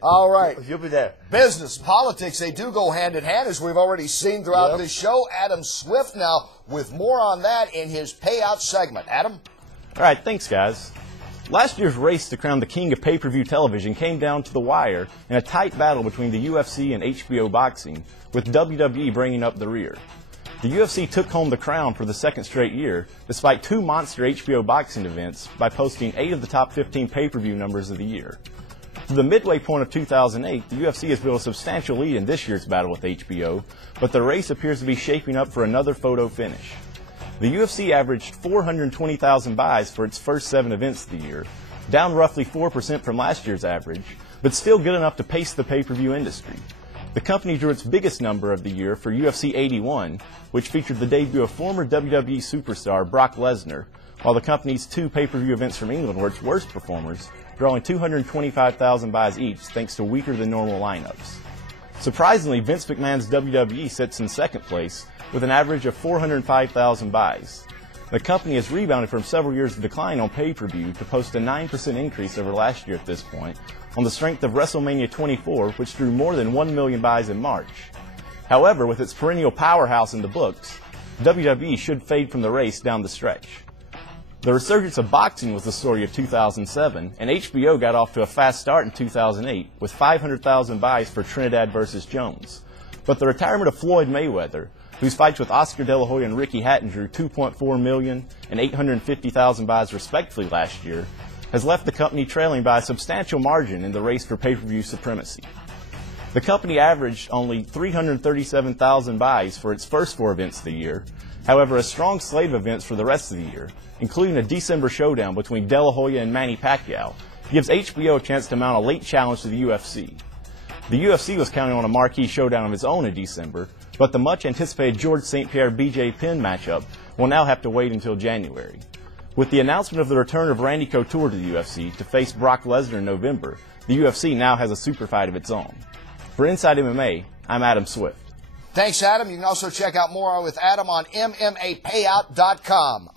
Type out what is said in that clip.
All right. You'll be there. Business, politics, they do go hand in hand, as we've already seen throughout this show. Adam Swift now with more on that in his payout segment. Adam? All right, thanks, guys. Last year's race to crown the king of pay-per-view television came down to the wire in a tight battle between the UFC and HBO boxing, with WWE bringing up the rear. The UFC took home the crown for the second straight year, despite two monster HBO boxing events, by posting 8 of the top 15 pay-per-view numbers of the year. To the midway point of 2008, the UFC has built a substantial lead in this year's battle with HBO, but the race appears to be shaping up for another photo finish. The UFC averaged 420,000 buys for its first 7 events of the year, down roughly 4% from last year's average, but still good enough to pace the pay-per-view industry. The company drew its biggest number of the year for UFC 81, which featured the debut of former WWE superstar Brock Lesnar, while the company's 2 pay-per-view events from England were its worst performers, drawing 225,000 buys each thanks to weaker than normal lineups. Surprisingly, Vince McMahon's WWE sits in second place with an average of 405,000 buys. The company has rebounded from several years of decline on pay-per-view to post a 9% increase over last year at this point, on the strength of WrestleMania 24, which drew more than 1 million buys in March. However, with its perennial powerhouse in the books, WWE should fade from the race down the stretch. The resurgence of boxing was the story of 2007, and HBO got off to a fast start in 2008 with 500,000 buys for Trinidad vs. Jones. But the retirement of Floyd Mayweather, whose fights with Oscar De La Hoya and Ricky Hatton drew 2.4 million and 850,000 buys respectively last year, has left the company trailing by a substantial margin in the race for pay-per-view supremacy. The company averaged only 337,000 buys for its first 4 events of the year. However, a strong slate of events for the rest of the year, including a December showdown between De La Hoya and Manny Pacquiao, gives HBO a chance to mount a late challenge to the UFC. The UFC was counting on a marquee showdown of its own in December, but the much-anticipated George St. Pierre-BJ Penn matchup will now have to wait until January. With the announcement of the return of Randy Couture to the UFC to face Brock Lesnar in November, the UFC now has a super fight of its own. For Inside MMA, I'm Adam Swift. Thanks, Adam. You can also check out more with Adam on MMApayout.com.